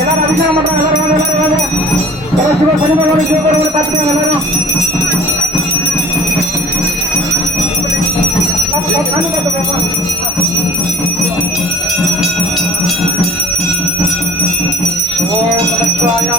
எல்லாரும் அபிஷேகம் பண்றாங்க. எல்லாரும் பார்த்துக்கோங்க. எல்லாரும் ஓம் நமச்சிவாய.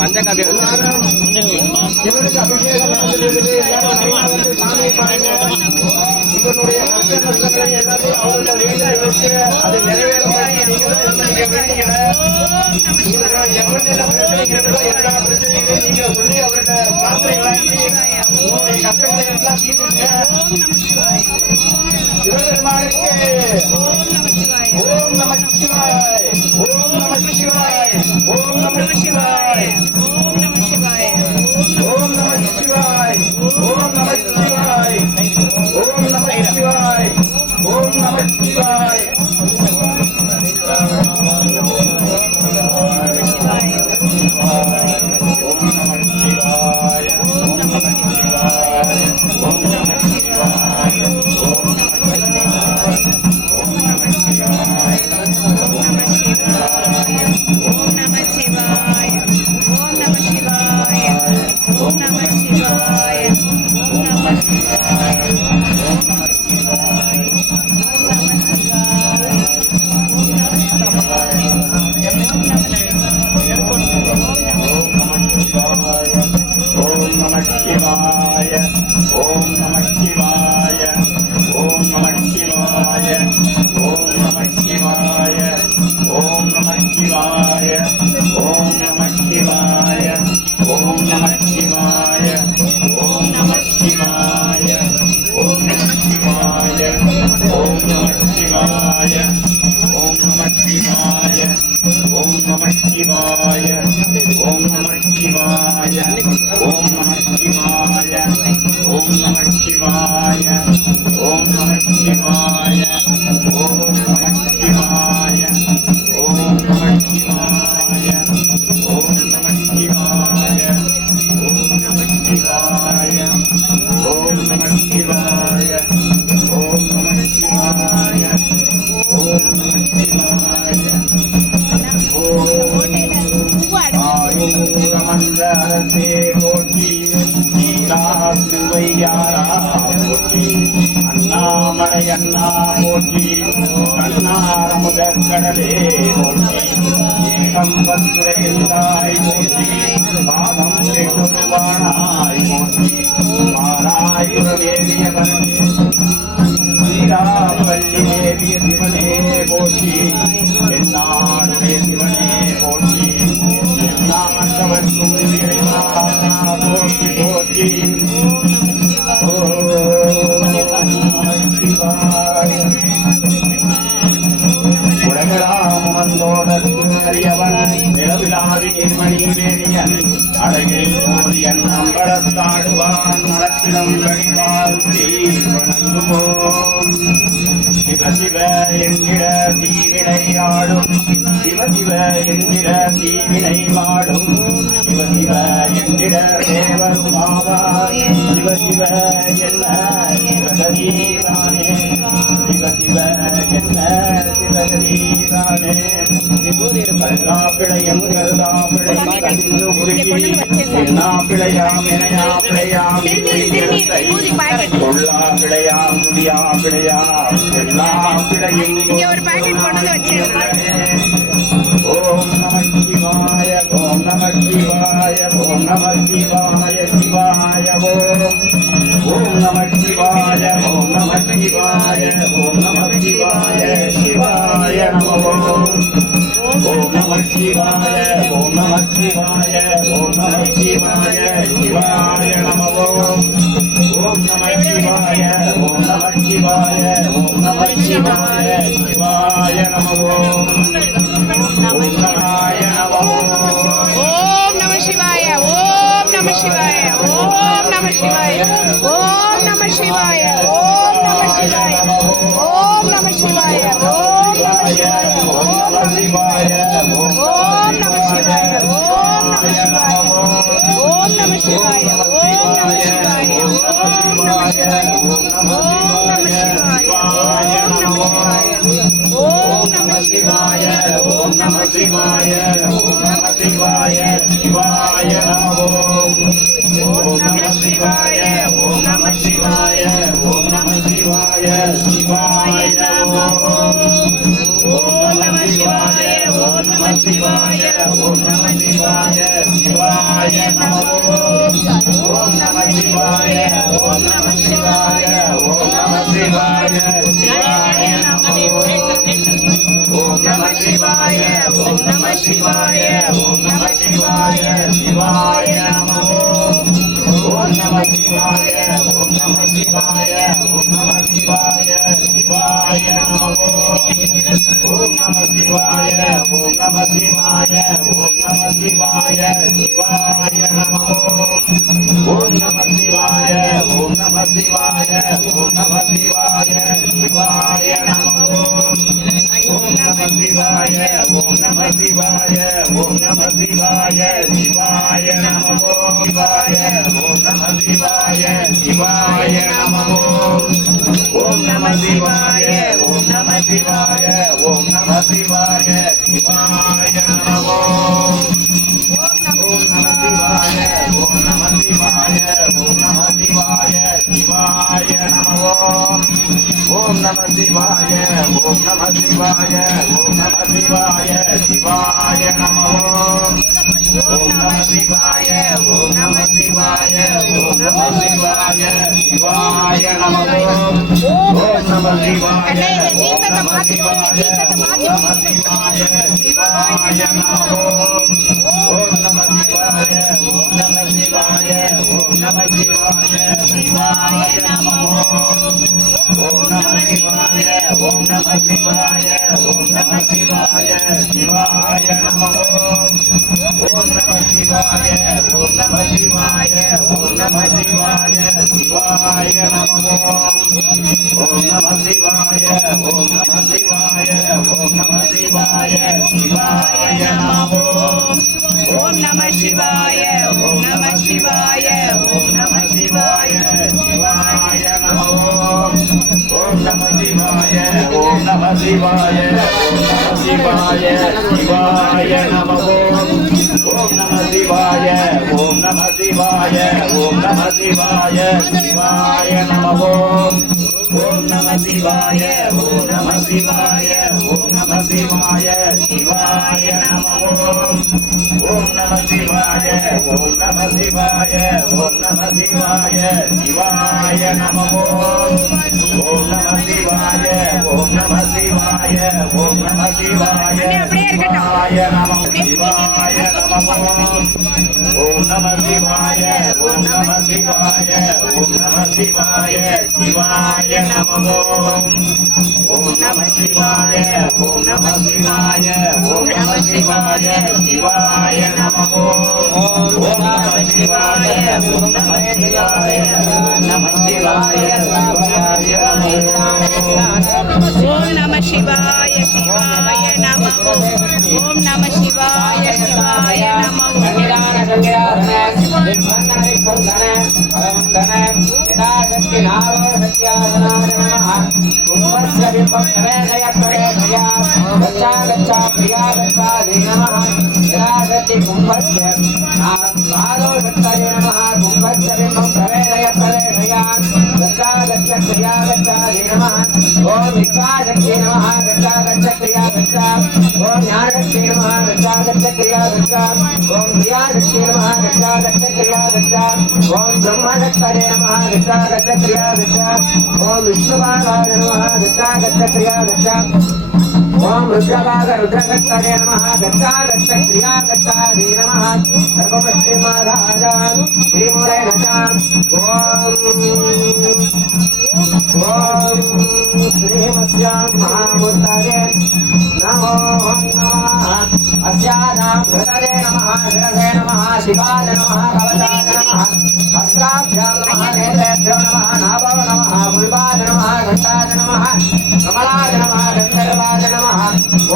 பஞ்சகாவிய இவனுடைய எல்லாத்தையும் அவருடைய வீட்டை வச்சு அது நிறைவேற எல்லா பிரச்சனைகளையும் நீங்க சொல்லி அவர்கிட்ட பிரார்த்தனை வாங்கி உங்களுடைய கஷ்டங்களை எல்லாம் தீர்த்துங்க. சிவபெருமானுக்கு ஓம் நம சிவாய், ஓம் நம சிவாய், ஓம் நம சிவாய், ஓம் நம சிவாய், ஓம் நம சிவாய், ஓம் நம சிவாய், ஓம் நம சிவாய், ஓம் நம சிவாய். அண்ணாமலை அண்ணா போற்றி, கண்ணாரமுத கடலே போற்றி, ஏகம்பத்துரையாய் போற்றி, பாதம் கேட்டுருவானாய் போற்றி, மாராயுரவேலிய பரமே ஸ்ரீராமவல்லி தேவிய சிவனே போற்றி, என்னாடுடைய சிவனே போற்றி, எல்லாமற்றவர்க்கும் இறைவா போற்றி போற்றி. அழகில் ஜோதியன் அம்பலத்தாடுவான் மலத்திடம் வழிபார்த்தி வணங்குவோம். சிவ சிவ என்கிற தீவினையாடும், சிவ சிவ என்கிற தீவினை வாடும், சிவ சிவ என்கிற தேவருமாவா, சிவ சிவ என்ன சிவகதீதானே, சிவ சிவ என்ன சிவகதீதானே. கருணாப்பிழையும் கருணாப்பிழையும் கடிந்து முருகி, என்ன பிழையாம் எனையா பிழையாம் கொள்ளா பிழையாம் முடியா பிழையாம் எல்லா பிழையும். ஓம் நம சிவாய, ஓம் நம சிவாய, ஓம் நம சிவாய, சிவாய ஓம். ஓம் நம சிவாய, ஓம் நம சிவாய, ஓம் நம சிவாய, சிவாய நமோ. ஓம் நம சிவாய, ஓம் நம சிவாய, ஓம் நம சிவாய, சிவாய நமோ. ஓம் நம சிவாய, ஓம் நம சிவாய, ஓம் நம சிவாய, சிவாய நமோ. ஓம் நம சிவாய, ஓம் நம சிவாய, ஓம் நம சிவாய, ஓம் நம சிவாய, ஓம் நம சிவாய, ஓம் நம சிவாய, ஓம் நம சிவாய, ஓம் நம சிவாய, ஓம் நம சிவாய, ஓம் நம சிவாய, ஓம் நம சிவாய, ஓம் நம சிவாய, ஓம் நம சிவாய, ஓம் நம சிவாய, ஓம் நம சிவாய, ஓம் நம சிவாய, ஓம் நம சிவாய, சிவாய சிவாய நமோ ஓம் நம சிவாய ஓம் நம சிவாய ஓம் நம சிவாய சிவாய நமோ ஓம் நம சிவாய ஓம் நம சிவாய ஓம் நம சிவாய சிவாய நமோ ஓம் நம சிவாய ஓம் நம சிவாய ஓம் நம சிவாய சிவாய நமோ ஓம் நம சிவாய ஓம் நம சிவாய ஓம் நம சிவாய சிவாய நமோ ஓம் நம சிவாய ஓம் நம சிவாய ஓம் நம சிவாய சிவாய நமோ ஓம் நம சிவாய ஓம் நம சிவாய ஓம் நம சிவாய சிவாய நமோ சிவாய ஓம் நம சிவாய சிவாய நமோ ஓம் நம சிவாய ஓம் நம சிவாய ஓம் நம சிவாய சிவாய நமோ ஓம் நம சிவாய ஓம் நம சிவாய ஓம் நம சிவாய சிவாய நமோ ஓம் நம சிவாய ஓம் நம சிவாய ஓம் நம சிவாய சிவாய நமோ ஓம் நம சிவாய ஓம் நம சிவாய ஓம் நம சிவாய சிவாய நமோ ஓம் நம சிவாய ஓம் நம சிவாய ஓம் நம சிவாய சிவாய நமோ ஓம் நம சிவாய ஓம் நம சிவாய ஓம் நம சிவாய சிவாய நமோ ஓம் நம சிவாய ஓம் நம சிவாய ஓம் நம சிவாய சிவாய நமோ ஓம் நம சிவாய ஓம் நம சிவாய ஓம் நம சிவாய சிவாய நமோ ஓம் நம சிவாய ஓம் நம சிவாய ஓம் நம சிவாய சிவாய நமோ ஓம் நம சிவாய ஓம் நம சிவாய ஓம் நம சிவாய சிவாய நமோ ஓம் நம சிவாய ஓம் நம சிவாய ஓம் நம சிவாய சிவாய நமோ ஓம் நம சிவாய ஓம் நம சிவாய ஓம் நம சிவாய சிவாய நமோ ஓம் நம சிவாய ஓம் நம சிவாய ஓம் நம சிவாய சிவாய நமோ ஓம் நம சிவாய ஓம் நம சிவாய ஓம் நம சிவாய சிவாய நமோ ஓம் நம சிவாய ஓம் நம சிவாய ஓம் நம சிவாய சிவாய நமோ சிவாய நமோ ஓம் நம சிவாய ஓம் நம சிவாய ஓம் நம சிவாய சிவாய நமோ ஓம் நம சிவாய ஓம் நம சிவாய ஓம் நம சிவாய சிவாய நமோ ஓம் நம சிவாய ஓம் நம சிவாய ஓம் நம சிவாய சிவாய ஓம் நம சிவாய சிவாய நம ஓம் நம சிவாய சிவாய நம ओम विश्वाशक्ति नमः गच्छ गच्छ क्रिया गच्छ ओम ज्ञानशक्ति नमः गच्छ गच्छ क्रिया गच्छ ओम क्रियाशक्ति नमः गच्छ गच्छ क्रिया गच्छ ओम ब्रह्मशक्तये नमः गच्छ गच्छ क्रिया गच्छ ओम विष्णुपादाय नमः गच्छ गच्छ क्रिया गच्छ ओम रुद्रभाग रुद्रशक्तये नमः गच्छ गच्छ क्रिया गच्छ नमः सर्वमष्टिमाराजान् श्रीमूले नचान् ओम श्रीमस्यां महामूर्तये नमो नमः अस्यानां हृदये नमः शिरसे नमः शिवाय नमः कवचाय नमः वस्त्राभ्यां नमः नेत्रेभ्यो नमः नाभो नमः पुल्बाय नमः घण्टाय नमः कमलाय नमः गन्धर्वाय नमः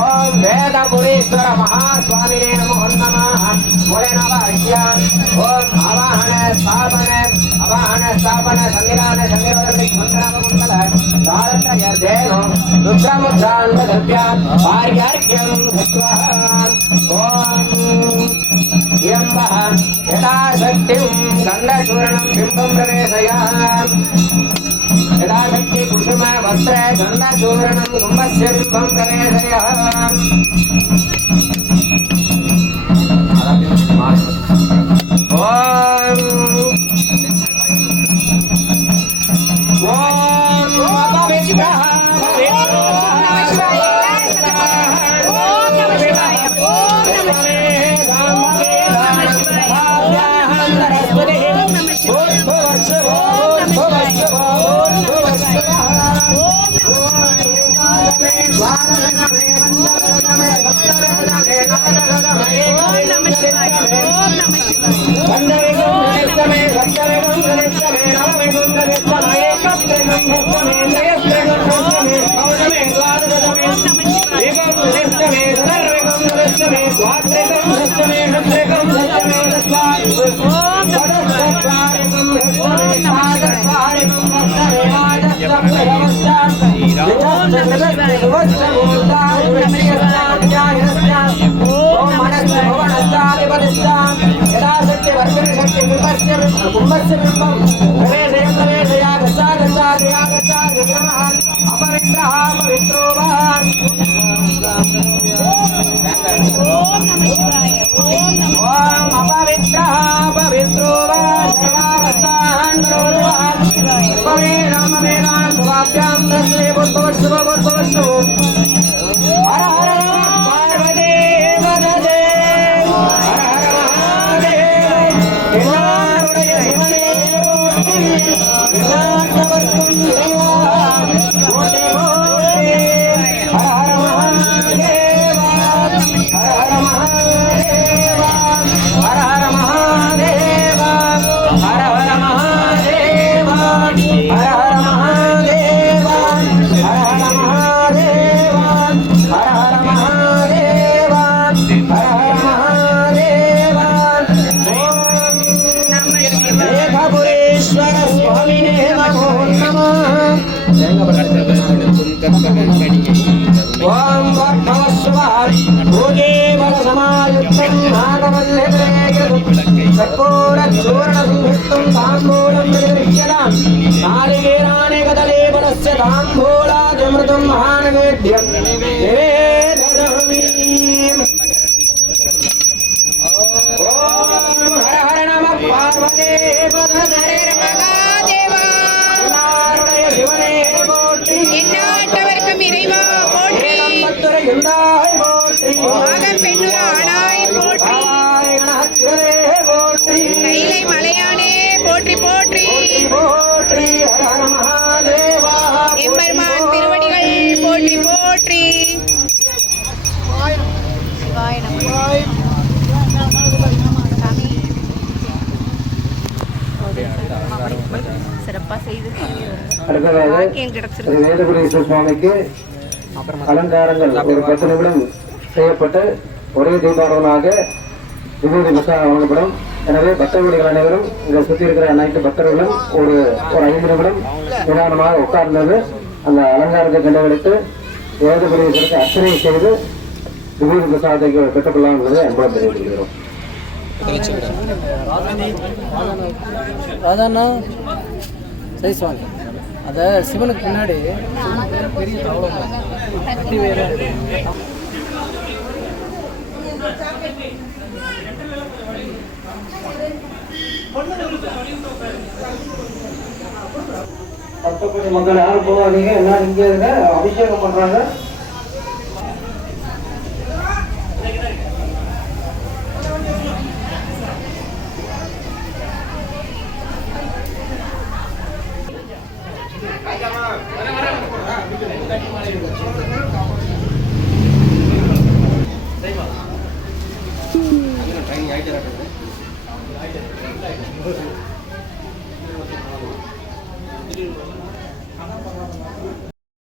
ओम वेदपुरीश्वर महास्वामिने नमो नमः मोरे नवाह्यां ओम आवाहन स्थापन संविधान संविधानिक मंत्रानुकुंतल भारतय देनो रुद्रमुद्रान् द्रव्यां आर्यर्घ्यं दत्वा ओम यम्बः यदा शक्तिं गन्धचूर्णं बिम्बं प्रवेशयामि यदा शक्ति कुसुम वस्त्रे गन्धचूर्णं कुम्भस्य बिम्बं प्रवेशयामि வந்தவிகம் நினைத்தமே சத்தவிகம் நினைத்தமே நவவிகம் நினைத்தமே ஏகத்திரம் நினைத்தமே ஜெயத்திரம் நினைத்தமே கௌதமே துவாதசமே விகம் நினைத்தமே சதர்விகம் நினைத்தமே துவாத்ரிகம் நினைத்தமே நத்ரிகம் நினைத்தமே தஸ்வாரிகம் பதஸ்தாரிகம் நினைத்தமே சாதஸ்தாரிகம் நினைத்தமே ஆஜஸ்தம் பிரவஸ்தாம் ஓம் மனஸ்த பவனஸ்தாதிபதிஸ்தாம் யதா சக்தி வர்த்தன சக்தி விபஸ்ய கும்பஸ்ய பிம்பம் பிரவேசயம் பிரவேசயா கச்சா கச்சா ஜயா கச்சா ஜயமஹ அபவித்ரஹ பவித்ரோ வாம் ஓம் நம சிவாய ஓம் நம ஓம் அபவித்ரஹ பவித்ரோ வா சர்வாவஸ்தான் ரோவாம் பவே ராம வேதான் சுவாப்யாம் தஸ்மே புத்பவஸ்ஸுவ புத்பவஸ்ஸுவ ஹர ஹர பார்வதே வததே ஹர ஹர மகாதேவ எல்லாருடைய சிவனே போற்றி எல்லாத்தவர்க்கும் இறைவா போற்றி போற்றி ஹர ஹர மகாதேவா ஹர ஹர மகாதேவா ஹர ஹர மகாதேவா ஹர ஹர மகாதேவா ஹர ஹர மகாதேவா ஹர ஹர மகாதேவா ஹர ஹர மகாதேவா ஹர ஹர மகாதேவா ஓம் மேகபுரேஸ்வர சுவாமினே நமோ நமः ஓம் வர்ணவஸ்வாத் பூஜே பலசமாயுக்தம் நாகவல்லேகரும் சர்ப்போரச்சூர்ணசம்ஹிக்தம் தாம்பூலம் பிரதிஷ்யதாம் நாளிகேராணி கதலே பலஸ்ய தாம்பூலாதிமிருதம் மகாநவேத்யம் நிவேதயாமி ஓம் ஹர ஹர நம பார்வதே பததே மகாதேவா எல்லாருடைய சிவனே போற்றி எந்நாட்டவர்க்கும் இறைவா போற்றி ஏகம்பத்துரை எந்தாய் போற்றி ஆகம் பெண்ணுர ஆனாய் போற்றி ஆவாய் கணத்திரே போற்றி கைலை மலையானே போற்றி போற்றி போற்றி ஹர ஹர மகாதேவா எம்பெருமான் திருவடிகள் போற்றி போற்றி சிவாய நம சிறப்பா செய்து அடுத்ததாக வாக்கியம் கிடைச்சிருக்கு வேதபுரீஸ்வர சுவாமிக்கு அலங்காரங்கள் ஒரு 10 நிமிடம் செய்யப்பட்டு ஒரே தீபாரவனாக விபூதி பிரசாதம் வழங்கப்படும். எனவே பக்தர்கள் அனைவரும் இதை சுற்றி இருக்கிற அனைத்து பக்தர்களும் ஒரு 5 நிமிடம் நிதானமாக உட்கார்ந்தது அந்த அலங்காரத்தை கண்டுபிடித்து வேதபுரீஸ்வருக்கு அர்ச்சனை செய்து விபூதி பிரசாதத்தை பெற்றுக்கொள்ளலாம் என்பதை அன்புடன் தெரிவித்துக்கிறோம். ராதாண்ணா சரி சுவாமி அதை சிவனுக்கு பின்னாடி பெரிய தவளம் கட்டி வேற பக்தப்படி மக்கள் யாரும் போகாதீங்க, எல்லாரும் இங்கே இருங்க. அபிஷேகம் பண்றாங்க. ட்ரைனிங் ஆகிட்டு